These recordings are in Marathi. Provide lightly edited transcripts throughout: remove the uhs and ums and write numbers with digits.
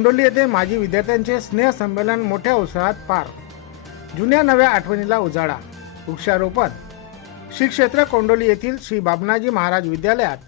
कोंडोली येथे माजी विद्यार्थ्यांचे स्नेह संमेलन मोठ्या उत्साहात पार. जुन्या नव्या आठवणीला उजाळा. वृक्षारोपण. श्री क्षेत्र कोंडोली येथील श्री बाबनाजी महाराज विद्यालयात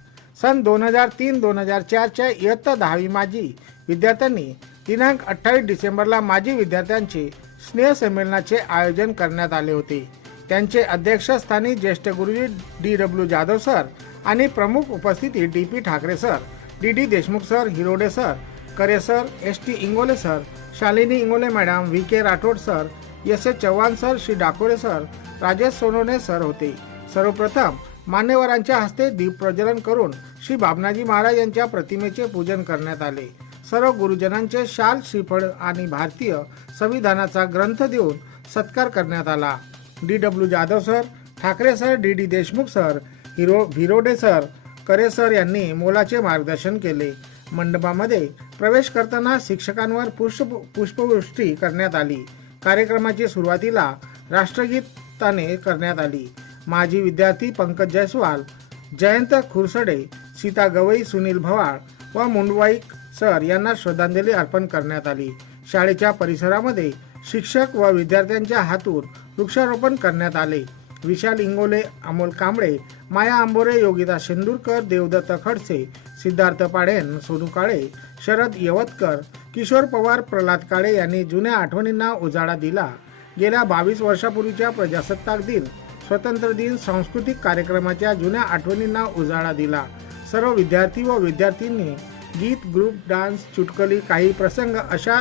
सन 2003-2004 च्या इयत्ता 10वी माजी विद्यार्थ्यांनी दिनांक 28 डिसेंबरला माजी विद्यार्थ्यांचे स्नेह संमेलनाचे आयोजन करण्यात आले होते. त्यांचे अध्यक्षस्थानी ज्येष्ठ गुरुजी DW जाधव सर आणि प्रमुख उपस्थिती DP Thackeray sir, DD Deshmukh sir, Hirode sir, Kare sir, ST Ingole sir, Shalini Ingole madam, VK Rathod sir, SS Chavan sir, Shri Dakore sir, Rajesh Sonawane sir होते. सर्वप्रथम मान्यवरांच्या हस्ते दीप प्रज्वलन करून श्री बाबनाजी महाराज यांच्या प्रतिमेचे पूजन करण्यात आले. सर्व गुरुजनांचे शाल, श्रीफळ आणि भारतीय संविधानाचा ग्रंथ देऊन सत्कार करण्यात आला. DW Jadhav sir, Thackeray sir, DD Deshmukh sir, Hirode sir, Kare sir यांनी मोलाचे मार्गदर्शन केले. मंडपामध्ये प्रवेश करताना शिक्षकांवर पुष्पवृष्टी करण्यात आली. कार्यक्रमाची सुरुवातीला राष्ट्रगीताने करण्यात आली. माजी विद्यार्थी पंकज जयस्वाल, जयंत खुरसडे, सीता गवई, सुनील भवाळ व मुंडवाईक सर यांना श्रद्धांजली अर्पण करण्यात आली. शाळेच्या परिसरामध्ये शिक्षक व विद्यार्थ्यांच्या हातून वृक्षारोपण करण्यात आले. विशाल इंगोले, अमोल कांबळे, माया आंबोरे, योगिता शेंदूरकर, देवदत्त खडसे, सिद्धार्थ पाडेन, सोनू काळे, शरद यवतकर, किशोर पवार, प्रल्हाद काळे यांनी जुन्या आठवणींना उजाळा दिला. गेल्या 22 वर्षापूर्वीच्या प्रजासत्ताक दिन, स्वतंत्र दिन, सांस्कृतिक कार्यक्रमाच्या जुन्या आठवणींना उजाळा दिला. सर्व विद्यार्थी व विद्यार्थ्यांनी गीत, ग्रुप डान्स, चुटकली, काही प्रसंग अशा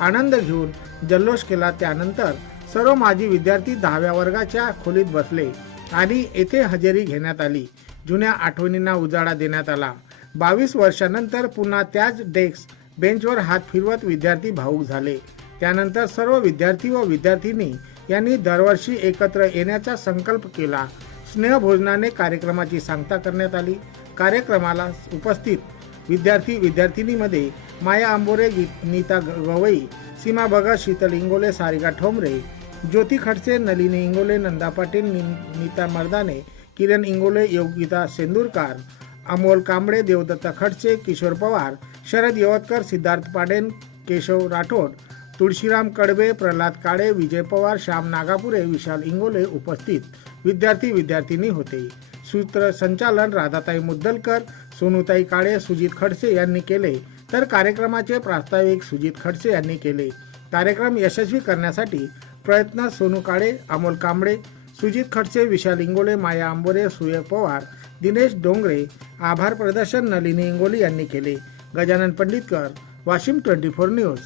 आनंद घेऊन जल्लोष केला. त्यानंतर सर्व माजी विद्यार्थी 10व्या वर्गाच्या खोलीत बसले आणि येथे हजेरी घेण्यात आली. जुन्या आठवणींना उजाळा देण्यात आला. 22 वर्षानंतर पुन्हा त्याच डेस्क बेंचवर हात फिरवत विद्यार्थी भावूक झाले. त्यानंतर सर्व विद्यार्थी व विद्यार्थिनी यांनी दरवर्षी एकत्र येण्याचा संकल्प केला. स्नेहभोजनाने कार्यक्रमाची सांगता करण्यात आली. कार्यक्रमाला उपस्थित विद्यार्थी विद्यार्थिनीमध्ये माया आंबोरे, नीता गवई, सीमा भगत, शीतल इंगोले, सारिका ठोंबरे, ज्योती खडसे, नलिनी इंगोले, नंदा पाटील, नीता मर्दाने, किरण इंगोले, योगिता शेंदूरकर, अमोल कांबळे, देवदत्त खडसे, किशोर पवार, शरद यवतकर, सिद्धार्थ पाडेन, केशव राठोड, तुळशीराम कडबे, प्रल्हाद काळे, विजय पवार, श्याम नागापुरे, विशाल इंगोले उपस्थित विद्यार्थी विद्यार्थिनी होते. सूत्रसंचालन राधाताई मुद्दलकर, सोनूताई काळे, सुजित खडसे यांनी केले, तर कार्यक्रमाचे प्रास्ताविक सुजित खडसे यांनी केले. कार्यक्रम यशस्वी करण्यासाठी प्रयत्न सोनू काळे, अमोल कांबळे, सुजित खडसे, विशाल इंगोले, माया आंबोरे, सूर्य पवार, दिनेश डोंगरे, आभार प्रदर्शन नलिनी इंगोले यांनी केले. गजानन पंडितकर, वाशिम 24 न्यूज.